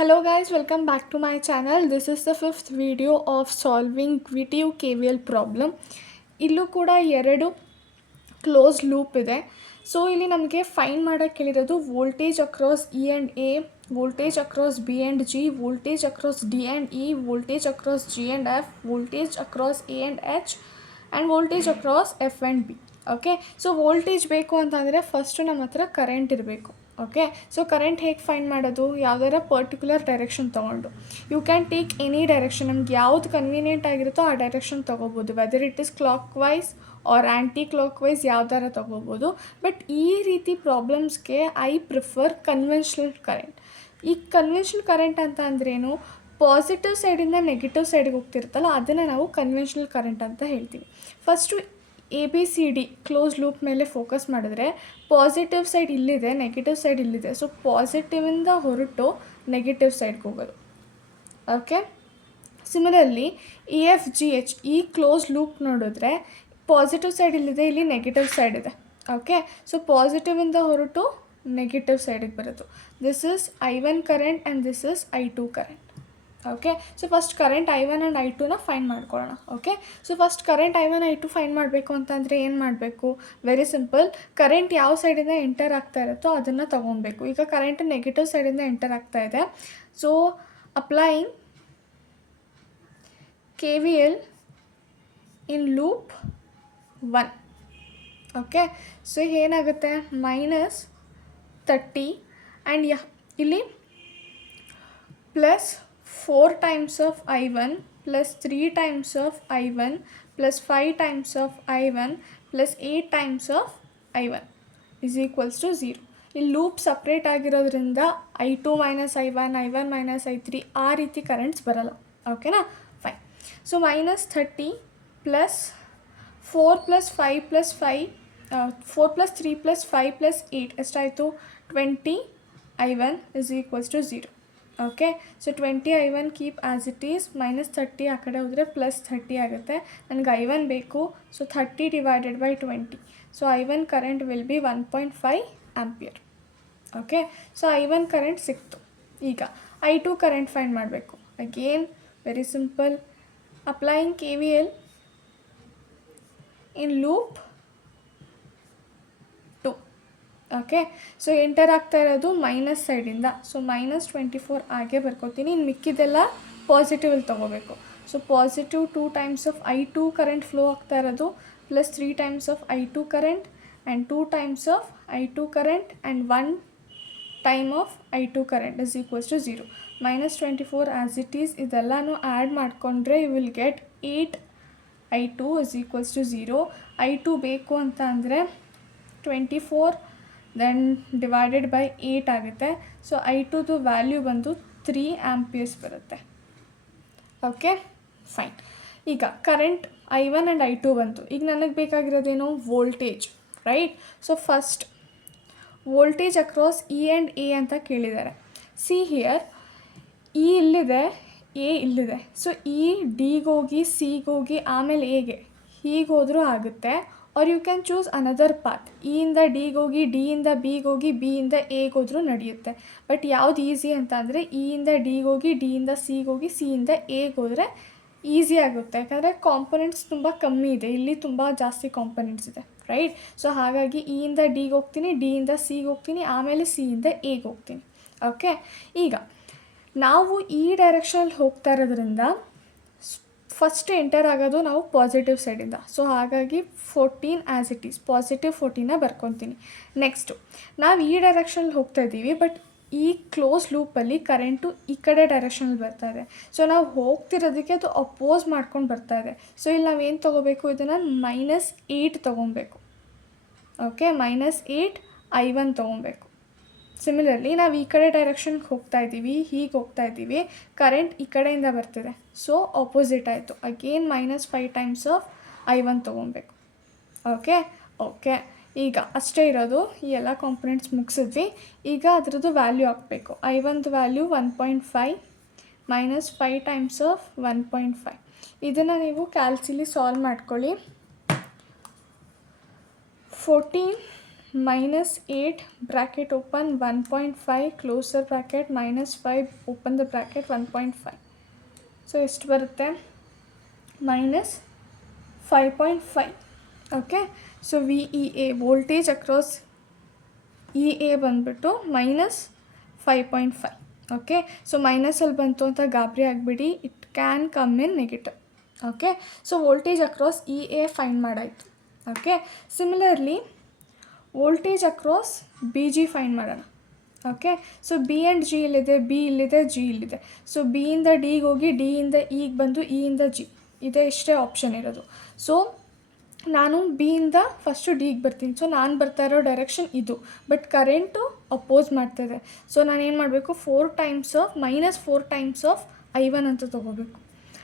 Hello guys, welcome back to my channel. This is the fifth video of solving GTU KVL problem. ಇಲ್ಲೂ ಕೂಡ ಎರಡು close loop ಇದೆ. So ಇಲ್ಲಿ ನಮಗೆ find ಮಾಡೋಕ್ಕೆ ಕೇಳಿರೋದು voltage across E and A, voltage across B and G, voltage across D and E, voltage across G and F, voltage across A and H and voltage across F and B. Okay, so voltage ಬೇಕು ಅಂತಂದರೆ first ನಮ್ಮ ಹತ್ರ current ಇರಬೇಕು. Okay, so current ಹೇಗೆ find ಮಾಡೋದು? ಯಾವುದಾರ particular direction ತೊಗೊಂಡು, you can take any direction, ನಮ್ಗೆ ಯಾವ್ದು ಕನ್ವೀನಿಯೆಂಟ್ ಆಗಿರುತ್ತೋ ಆ ಡೈರೆಕ್ಷನ್ ತೊಗೋಬೋದು. Whether it is clockwise or anticlockwise ಯಾವ್ದಾರ ತೊಗೋಬೋದು. ಬಟ್ ಈ ರೀತಿ ಪ್ರಾಬ್ಲಮ್ಸ್ಗೆ ಐ ಪ್ರಿಫರ್ ಕನ್ವೆನ್ಷನಲ್ ಕರೆಂಟ್. ಈ ಕನ್ವೆನ್ಷನಲ್ ಕರೆಂಟ್ ಅಂತ ಅಂದ್ರೇನು? ಪಾಸಿಟಿವ್ ಸೈಡಿಂದ ನೆಗೆಟಿವ್ ಸೈಡಿಗೆ ಹೋಗ್ತಿರುತ್ತಲ್ಲ, ಅದನ್ನು ನಾವು ಕನ್ವೆನ್ಷನಲ್ ಕರೆಂಟ್ ಅಂತ ಹೇಳ್ತೀವಿ. First A B C D close loop ಮೇಲೆ ಫೋಕಸ್ ಮಾಡಿದ್ರೆ ಪಾಸಿಟಿವ್ ಸೈಡ್ ಇಲ್ಲಿದೆ, ನೆಗೆಟಿವ್ ಸೈಡ್ ಇಲ್ಲಿದೆ. ಸೊ ಪಾಸಿಟಿವಿಂದ ಹೊರಟು ನೆಗೆಟಿವ್ ಸೈಡ್ಗೆ ಹೋಗೋದು. Okay, similarly E F G H ಈ ಕ್ಲೋಸ್ ಲೂಪ್ ನೋಡಿದ್ರೆ ಪಾಸಿಟಿವ್ ಸೈಡ್ ಇಲ್ಲಿದೆ, ಇಲ್ಲಿ ನೆಗೆಟಿವ್ ಸೈಡ್ ಇದೆ. ಓಕೆ, ಸೊ ಪಾಸಿಟಿವಿಂದ ಹೊರಟು ನೆಗೆಟಿವ್ ಸೈಡಿಗೆ ಬರೋದು. This is I1 current and this is I2 current. Okay, so first current I1 and I2ನ ಫೈಂಡ್ ಮಾಡ್ಕೊಳ್ಳೋಣ. Okay, so first current I1 I2 find ಮಾಡಬೇಕು ಅಂತಂದರೆ ಏನು ಮಾಡಬೇಕು? Very simple. ಕರೆಂಟ್ ಯಾವ ಸೈಡಿಂದ ಎಂಟರ್ ಆಗ್ತಾ ಇರುತ್ತೋ ಅದನ್ನು ತೊಗೊಬೇಕು. ಈಗ ಕರೆಂಟ್ ನೆಗೆಟಿವ್ ಸೈಡಿಂದ ಎಂಟರ್ ಆಗ್ತಾ ಇದೆ. ಸೊ ಅಪ್ಲೈಯಿಂಗ್ KVL ಇನ್ ಲೂಪ್ 1. ಓಕೆ, ಸೊ ಏನಾಗುತ್ತೆ? -30 ಆ್ಯಂಡ್ ಇಲ್ಲಿ plus 4 times of I1 plus 3 times of I1 plus 5 times of I1 plus 8 times of I1 is equals to 0. ಈ ಲೂಪ್ ಸಪ್ರೇಟ್ ಆಗಿರೋದ್ರಿಂದ I2 minus I1, I1 minus I3 ಆ ರೀತಿ currents ಬರಲ್ಲ. ಓಕೆನಾ? Fine. So -30 plus 4 plus 5 plus 5 4 plus 3 plus 5 plus 8 ಎಷ್ಟಾಯಿತು? 20 I1 is equals to 0. Okay, so 20 I1 keep as it is, -30 ಆ ಕಡೆ ಹೋದರೆ +30 ಆಗುತ್ತೆ. ನನಗೆ I1 ಬೇಕು, so 30 divided by 20. So I1 current will be 1.5 ampere. Okay, so I1 current ಸಿಕ್ತು. ಈಗ I2 current find ಮಾಡಬೇಕು. Again very simple. Applying KVL ಇನ್ loop 2. Okay, so enter ಆಗ್ತಾ ಇರೋದು ಮೈನಸ್ ಸೈಡಿಂದ. ಸೊ -24 ಆಗೇ ಬರ್ಕೋತೀನಿ. ಇನ್ನು ಮಿಕ್ಕಿದೆಲ್ಲ ಪಾಸಿಟಿವಲ್ಲಿ ತೊಗೋಬೇಕು. So positive 2 times of I2 current flow ಆಗ್ತಾ ಇರೋದು, plus 3 times of I2 current and 2 times of I2 current and 1 time of I2 current is equals to 0. -24 as it is ಇದೆಲ್ಲನೂ ಆ್ಯಡ್ ಮಾಡಿಕೊಂಡ್ರೆ you will get 8 I2 is equals to 0. I2 ಬೇಕು ಅಂತ ಅಂದರೆ 24 then divided by 8 ಆಗುತ್ತೆ. So I2ದು value ಬಂದು 3 amperes ಬರುತ್ತೆ. Okay, fine. ಈಗ current I1 and I2 ಬಂತು. ಈಗ ನನಗೆ ಬೇಕಾಗಿರೋದೇನು? Voltage, right? So first voltage across E and A ಅಂತ ಕೇಳಿದ್ದಾರೆ. ಸಿ ಹಿಯರ್, ಇ ಇಲ್ಲಿದೆ, ಎ ಇಲ್ಲಿದೆ. ಸೊ ಇ ಡಿಗೋಗಿ ಸಿಗೋಗಿ ಆಮೇಲೆ ಎಗೆ ಹೀಗೆ ಹೋದರೂ ಆಗುತ್ತೆ. Or you can choose another path. ಇಯಿಂದ ಡಿಗೋಗಿ, ಡಿಯಿಂದ ಬಿಗೋಗಿ, ಬಿಯಿಂದ ಎಗೆ ಹೋದರೂ ನಡೆಯುತ್ತೆ. ಬಟ್ ಯಾವ್ದು ಈಸಿ ಅಂತ ಅಂದರೆ ಇಯಿಂದ ಡಿಗೋಗಿ, ಡಿಯಿಂದ ಸಿಗೋಗಿ, ಸಿಯಿಂದ ಎಗೆ ಹೋದರೆ ಈಸಿ ಆಗುತ್ತೆ. ಯಾಕಂದರೆ ಕಾಂಪೊನೆಂಟ್ಸ್ ತುಂಬ ಕಮ್ಮಿ ಇದೆ, ಇಲ್ಲಿ ತುಂಬ ಜಾಸ್ತಿ ಕಾಂಪೊನೆಂಟ್ಸ್ ಇದೆ, ರೈಟ್? ಸೊ ಹಾಗಾಗಿ ಇಯಿಂದ ಡಿಗೆ ಹೋಗ್ತೀನಿ, ಡಿಯಿಂದ ಸಿಗೆ ಹೋಗ್ತೀನಿ, ಆಮೇಲೆ ಸಿಯಿಂದ ಎಗೆ ಹೋಗ್ತೀನಿ. ಓಕೆ, ಈಗ ನಾವು ಈ ಡೈರೆಕ್ಷನಲ್ಲಿ ಹೋಗ್ತಾ ಇರೋದ್ರಿಂದ ಫಸ್ಟ್ ಎಂಟರ್ ಆಗೋದು ನಾವು ಪಾಸಿಟಿವ್ ಸೈಡಿಂದ. ಸೊ ಹಾಗಾಗಿ 14 ಆ್ಯಸ್ ಇಟ್ ಈಸ್, ಪಾಸಿಟಿವ್ 14ನ ಬರ್ಕೊತೀನಿ. ನೆಕ್ಸ್ಟು ನಾವು ಈ ಡೈರೆಕ್ಷನಲ್ಲಿ ಹೋಗ್ತಾ ಇದ್ದೀವಿ, ಬಟ್ ಈ ಕ್ಲೋಸ್ ಲೂಪಲ್ಲಿ ಕರೆಂಟು ಈ ಕಡೆ ಡೈರೆಕ್ಷನಲ್ಲಿ ಬರ್ತಾ ಇದೆ. ಸೊ ನಾವು ಹೋಗ್ತಿರೋದಕ್ಕೆ ಅದು ಅಪೋಸ್ ಮಾಡ್ಕೊಂಡು ಬರ್ತಾ ಇದೆ. ಸೊ ಇಲ್ಲಿ ನಾವೇನು ತೊಗೋಬೇಕು? ಇದನ್ನು -8 ತೊಗೊಬೇಕು. ಓಕೆ, -8 I1 ತೊಗೊಬೇಕು. ಸಿಮಿಲರ್ಲಿ ನಾವು ಈ ಕಡೆ ಡೈರೆಕ್ಷನ್ಗೆ ಹೋಗ್ತಾ ಇದ್ದೀವಿ, ಹೀಗೆ ಹೋಗ್ತಾ ಇದ್ದೀವಿ, ಕರೆಂಟ್ ಈ ಕಡೆಯಿಂದ ಬರ್ತಿದೆ. ಸೊ ಆಪೋಸಿಟ್ ಆಯಿತು. ಅಗೇನ್ -5 times ಆಫ್ I1 ತೊಗೊಬೇಕು. ಓಕೆ ಓಕೆ, ಈಗ ಅಷ್ಟೇ ಇರೋದು. ಈ ಎಲ್ಲ ಕಾಂಪೊನೆಂಟ್ಸ್ ಮುಗಿಸಿದ್ವಿ. ಈಗ ಅದರದ್ದು ವ್ಯಾಲ್ಯೂ ಹಾಕಬೇಕು. I1ದು ವ್ಯಾಲ್ಯೂ 1.5 -5 times ಆಫ್ 1.5. ಇದನ್ನು ನೀವು ಕ್ಯಾಲ್ಸಿಲಿ ಸಾಲ್ವ್ ಮಾಡ್ಕೊಳ್ಳಿ. 14 -8 bracket open 1.5 closer bracket -5 open the bracket 1.5. So ಎಷ್ಟು ಬರುತ್ತೆ? -5.5. Okay. So VEA voltage across EA ಬಂದುಬಿಟ್ಟು -5.5. ಓಕೆ. ಸೊ ಮೈನಸಲ್ಲಿ ಬಂತು ಅಂತ ಗಾಬರಿ ಆಗಿಬಿಡಿ, it can come in negative. Okay. So voltage across EA find ಮಾಡಾಯಿತು. Okay. Similarly voltage across BG find ಮಾಡೋಣ. Okay. So B and G ಇಲ್ಲಿದೆ, B ಇಲ್ಲಿದೆ, G ಇಲ್ಲಿದೆ. ಸೊ ಬಿಯಿಂದ ಡಿಗೆ ಹೋಗಿ ಡಿಯಿಂದ ಇಗೆ ಬಂದು ಇಯಿಂದ G ಇದೆ, ಇಷ್ಟೇ ಆಪ್ಷನ್ ಇರೋದು. ಸೊ ನಾನು ಬಿಯಿಂದ ಫಸ್ಟು ಡಿಗೆ ಬರ್ತೀನಿ. ಸೊ ನಾನು ಬರ್ತಾ ಇರೋ ಡೈರೆಕ್ಷನ್ ಇದು, ಬಟ್ ಕರೆಂಟು ಅಪೋಸ್ ಮಾಡ್ತಾಯಿದೆ. ಸೊ ನಾನೇನು ಮಾಡಬೇಕು? -4 ಟೈಮ್ಸ್ ಆಫ್ I1 ಅಂತ ತೊಗೋಬೇಕು.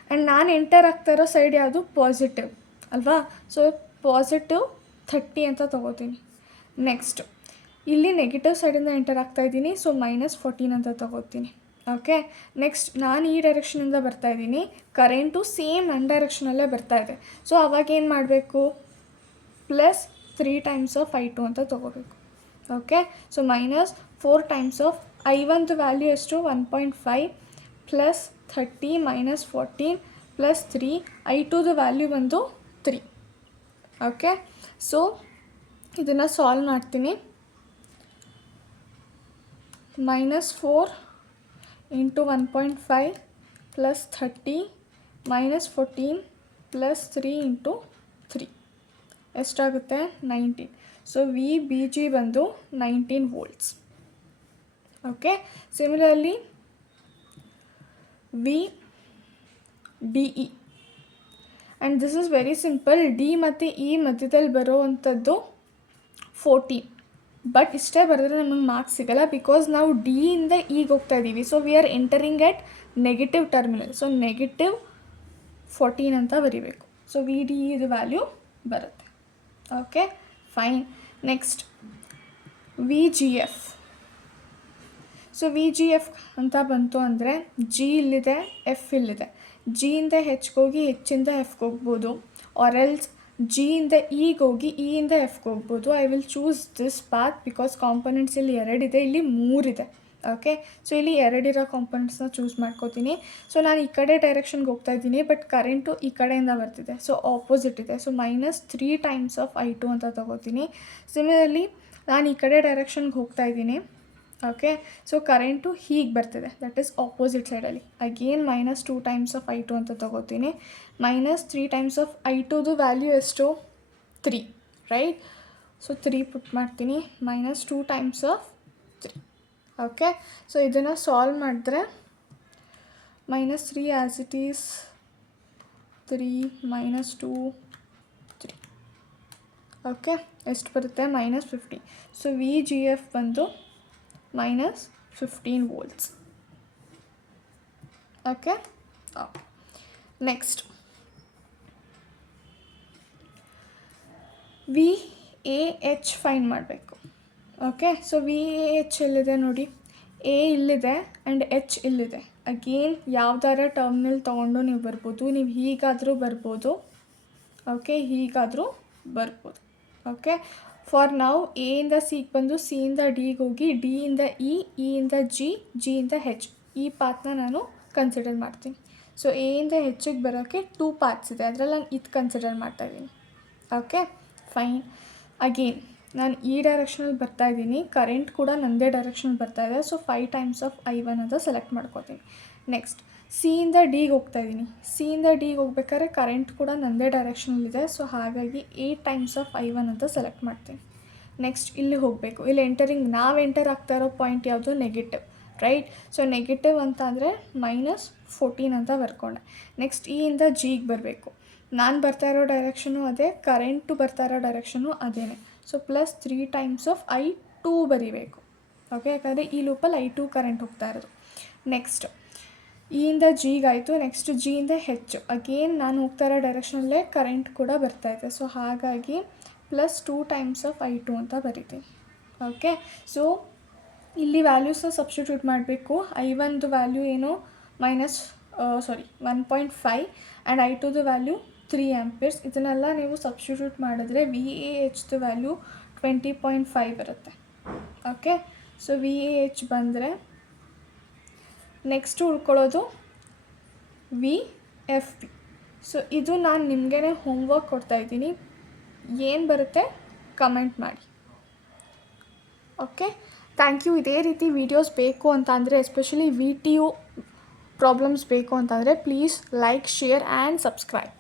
ಆ್ಯಂಡ್ ನಾನು ಎಂಟರ್ ಆಗ್ತಾ ಇರೋ ಸೈಡ್ ಯಾವುದು? ಪಾಸಿಟಿವ್ ಅಲ್ವಾ? ಸೊ +30 ಅಂತ ತೊಗೋತೀನಿ. ನೆಕ್ಸ್ಟ್ ಇಲ್ಲಿ ನೆಗೆಟಿವ್ ಸೈಡಿಂದ ಎಂಟರ್ ಆಗ್ತಾಯಿದ್ದೀನಿ. ಸೊ -14 ಅಂತ ತೊಗೋತೀನಿ. ಓಕೆ. ನೆಕ್ಸ್ಟ್ ನಾನು ಈ ಡೈರೆಕ್ಷನಿಂದ ಬರ್ತಾಯಿದ್ದೀನಿ, ಕರೆಂಟು ಸೇಮ್ ನನ್ನ ಡೈರೆಕ್ಷನಲ್ಲೇ ಬರ್ತಾಯಿದೆ. ಸೊ ಅವಾಗ ಏನು ಮಾಡಬೇಕು? +3 ಟೈಮ್ಸ್ ಆಫ್ I2 ಅಂತ ತೊಗೋಬೇಕು. Okay. So -4 times of I1 value ಎಷ್ಟು? 1.5 +30 -14 +3 I2 ವ್ಯಾಲ್ಯೂ ಬಂದು 3. ಓಕೆ. ಸೊ ಇದನ್ನು ಸಾಲ್ವ್ ಮಾಡ್ತೀನಿ. -4 × 1.5 +30 -14 +3 × 3 ಎಷ್ಟಾಗುತ್ತೆ? 19. ಸೊ VBG ಬಂದು 19 volts. Okay. Similarly VDE, and this is very simple. D ಮತ್ತು ಇ ಮಧ್ಯದಲ್ಲಿ ಬರೋವಂಥದ್ದು 14. ಬಟ್ ಇಷ್ಟೇ ಬರೆದ್ರೆ ನಮಗೆ ಮಾರ್ಕ್ಸ್ ಸಿಗೋಲ್ಲ, ಬಿಕಾಸ್ ನಾವು ಡಿಯಿಂದ ಈಗ ಹೋಗ್ತಾ ಇದ್ದೀವಿ. So we are entering at negative terminal. So -14 ಅಂತ ಬರೀಬೇಕು. ಸೊ VDE ಇದು ವ್ಯಾಲ್ಯೂ ಬರುತ್ತೆ. Okay, fine. Next VGF. So VGF ಅಂತ ಬಂತು ಅಂದರೆ G ಇಲ್ಲಿದೆ, F ಇಲ್ಲಿದೆ. ಜಿಯಿಂದ ಹೆಚ್ಗೆ ಹೋಗಿ ಹೆಚ್ಚಿಂದ ಎಫ್ಗೆ ಹೋಗ್ಬೋದು, ಆರ್ ಎಲ್ಸ್ ಜಿಯಿಂದ ಇಗೆ ಹೋಗಿ ಇಯಿಂದ ಎಫ್ಗೆ ಹೋಗ್ಬೋದು. I will choose this path because components ಇಲ್ಲಿ 2 ಇದೆ, ಇಲ್ಲಿ 3 ಇದೆ. ಓಕೆ. ಸೊ ಇಲ್ಲಿ 2 ಇರೋ ಕಾಂಪೊನೆಂಟ್ಸ್ನ ಚೂಸ್ ಮಾಡ್ಕೋತೀನಿ. ಸೊ ನಾನು ಈ ಕಡೆ ಡೈರೆಕ್ಷನ್ಗೆ ಹೋಗ್ತಾ ಇದ್ದೀನಿ, ಬಟ್ ಕರೆಂಟು ಈ ಕಡೆಯಿಂದ ಬರ್ತಿದೆ. ಸೊ ಆಪೋಸಿಟ್ ಇದೆ. ಸೊ -3 ಟೈಮ್ಸ್ ಆಫ್ I2 ಅಂತ ತೊಗೋತೀನಿ. ಸಿಮಿಲರ್ಲಿ ನಾನು ಈ ಕಡೆ ಡೈರೆಕ್ಷನ್ಗೆ ಹೋಗ್ತಾ ಇದ್ದೀನಿ. ಓಕೆ. ಸೊ ಕರೆಂಟು ಹೀಗೆ ಬರ್ತಿದೆ, ದಟ್ ಈಸ್ ಆಪೋಸಿಟ್ ಸೈಡಲ್ಲಿ. ಅಗೇನ್ -2 ಟೈಮ್ಸ್ ಆಫ್ I2 ಅಂತ ತೊಗೋತೀನಿ. -3 ಟೈಮ್ಸ್ ಆಫ್ I2 ವ್ಯಾಲ್ಯೂ ಎಷ್ಟು? 3, ರೈಟ್? ಸೊ 3 ಪುಟ್ ಮಾಡ್ತೀನಿ. -2 ಟೈಮ್ಸ್ ಆಫ್ 3. ಓಕೆ. ಸೊ ಇದನ್ನು ಸಾಲ್ವ್ ಮಾಡಿದ್ರೆ -3 ಆ್ಯಸ್ ಇಟ್ ಈಸ್ 3 -2 3. ಓಕೆ. ಎಷ್ಟು ಬರುತ್ತೆ? -15. ಸೊ VGF ಬಂದು -15 volts. Okay. Next VAH find ಮಾಡಬೇಕು. ಓಕೆ. ಸೊ VAH ಎಲ್ಲಿದೆ ನೋಡಿ, A ಇಲ್ಲಿದೆ ಆ್ಯಂಡ್ H ಇಲ್ಲಿದೆ. ಅಗೇನ್ ಯಾವ್ದಾರ ಟರ್ಮಿನಲ್ ತೊಗೊಂಡು ನೀವು ಬರ್ಬೋದು. ನೀವು ಹೀಗಾದರೂ ಬರ್ಬೋದು, ಓಕೆ, ಹೀಗಾದರೂ ಬರ್ಬೋದು. ಓಕೆ. ಫಾರ್ ನಾವು ಎಯಿಂದ ಸಿಗೆ ಬಂದು ಸಿಯಿಂದ ಡಿಗೆ ಹೋಗಿ ಡಿಯಿಂದ ಇಯಿಂದ ಜಿಯಿಂದ ಹೆಚ್, ಈ ಪಾತ್ನ ನಾನು ಕನ್ಸಿಡರ್ ಮಾಡ್ತೀನಿ. ಸೊ ಎಯಿಂದ ಹೆಚ್ಚಿಗೆ ಬರೋಕ್ಕೆ 2 ಪಾತ್ಸ್ ಇದೆ, ಅದರಲ್ಲಿ ನಾನು ಇದು ಕನ್ಸಿಡರ್ ಮಾಡ್ತಾಯಿದ್ದೀನಿ. Okay, fine. ಅಗೇನ್ ನಾನು ಈ ಡೈರೆಕ್ಷನಲ್ಲಿ ಬರ್ತಾಯಿದ್ದೀನಿ, ಕರೆಂಟ್ ಕೂಡ ನನ್ನದೇ ಡೈರೆಕ್ಷನಲ್ಲಿ ಬರ್ತಾಯಿದೆ. ಸೊ 5 ಟೈಮ್ಸ್ ಆಫ್ I1 ಅಂತ ಸೆಲೆಕ್ಟ್ ಮಾಡ್ಕೋತೀನಿ. ನೆಕ್ಸ್ಟ್ ಸಿಯಿಂದ ಡಿಗೆ ಹೋಗ್ತಾಯಿದ್ದೀನಿ. ಸಿಯಿಂದ ಡಿಗೆ ಹೋಗ್ಬೇಕಾದ್ರೆ ಕರೆಂಟ್ ಕೂಡ ನನ್ನದೇ ಡೈರೆಕ್ಷನಲ್ಲಿದೆ. ಸೊ ಹಾಗಾಗಿ 8 ಟೈಮ್ಸ್ ಆಫ್ I1 ಅಂತ ಸೆಲೆಕ್ಟ್ ಮಾಡ್ತೀನಿ. ನೆಕ್ಸ್ಟ್ ಇಲ್ಲಿ ಹೋಗಬೇಕು. ಇಲ್ಲಿ ನಾವು ಎಂಟರ್ ಆಗ್ತಾ ಇರೋ ಪಾಯಿಂಟ್ ಯಾವುದು? Negative, right? ಸೊ ನೆಗೆಟಿವ್ ಅಂತ ಅಂದರೆ -14 ಅಂತ ಬರ್ಕೊಂಡೆ. ನೆಕ್ಸ್ಟ್ ಇಯಿಂದ ಜಿಗೆ ಬರಬೇಕು. ನಾನು ಬರ್ತಾ ಇರೋ ಡೈರೆಕ್ಷನು ಅದೇ, ಕರೆಂಟು ಬರ್ತಾ ಇರೋ ಡೈರೆಕ್ಷನು ಅದೇ. ಸೊ +3 ಟೈಮ್ಸ್ ಆಫ್ I2 ಬರೀಬೇಕು. ಓಕೆ, ಯಾಕಂದರೆ ಈ ಲೂಪಲ್ಲಿ I2 ಕರೆಂಟ್ ಹೋಗ್ತಾ ಇರೋದು. ನೆಕ್ಸ್ಟ್ ಇಯಿಂದ ಜಿಗಾಯಿತು. ನೆಕ್ಸ್ಟ್ ಜಿಯಿಂದ ಹೆಚ್ಚು. ಅಗೇನ್ ನಾನು ಹೋಗ್ತಾ ಇರೋ ಡೈರೆಕ್ಷನಲ್ಲೇ ಕರೆಂಟ್ ಕೂಡ ಬರ್ತಾಯಿದೆ. ಸೊ ಹಾಗಾಗಿ +2 ಟೈಮ್ಸ್ ಆಫ್ I2 ಅಂತ ಬರೀತೀನಿ. ಓಕೆ. ಸೊ ಇಲ್ಲಿ ವ್ಯಾಲ್ಯೂಸ್ನ ಸಬ್ಸ್ಟಿಟ್ಯೂಟ್ ಮಾಡಬೇಕು. I1 ವ್ಯಾಲ್ಯೂ ಏನು? 1.5 ಆ್ಯಂಡ್ I2 ವ್ಯಾಲ್ಯೂ 3 amperes. ಇದನ್ನೆಲ್ಲ ನೀವು ಸಬ್ಸ್ಟಿಟ್ಯೂಟ್ ಮಾಡಿದ್ರೆ VAH ವ್ಯಾಲ್ಯೂ 20.5 ಬರುತ್ತೆ. ಓಕೆ, ಸೊ ವಿ ಎಚ್ ಬಂದರೆ ನೆಕ್ಸ್ಟು ಉಳ್ಕೊಳ್ಳೋದು ವಿ ಎಫ್ ಪಿ. ಸೊ ಇದು ನಾನು ನಿಮಗೇ ಹೋಮ್ವರ್ಕ್ ಕೊಡ್ತಾಯಿದ್ದೀನಿ, ಏನು ಬರುತ್ತೆ ಕಮೆಂಟ್ ಮಾಡಿ. Okay, thank you. ಇದೇ ರೀತಿ ವೀಡಿಯೋಸ್ ಬೇಕು ಅಂತ ಅಂದರೆ, especially V T U problems ಬೇಕು ಅಂತಂದರೆ please like, share and subscribe.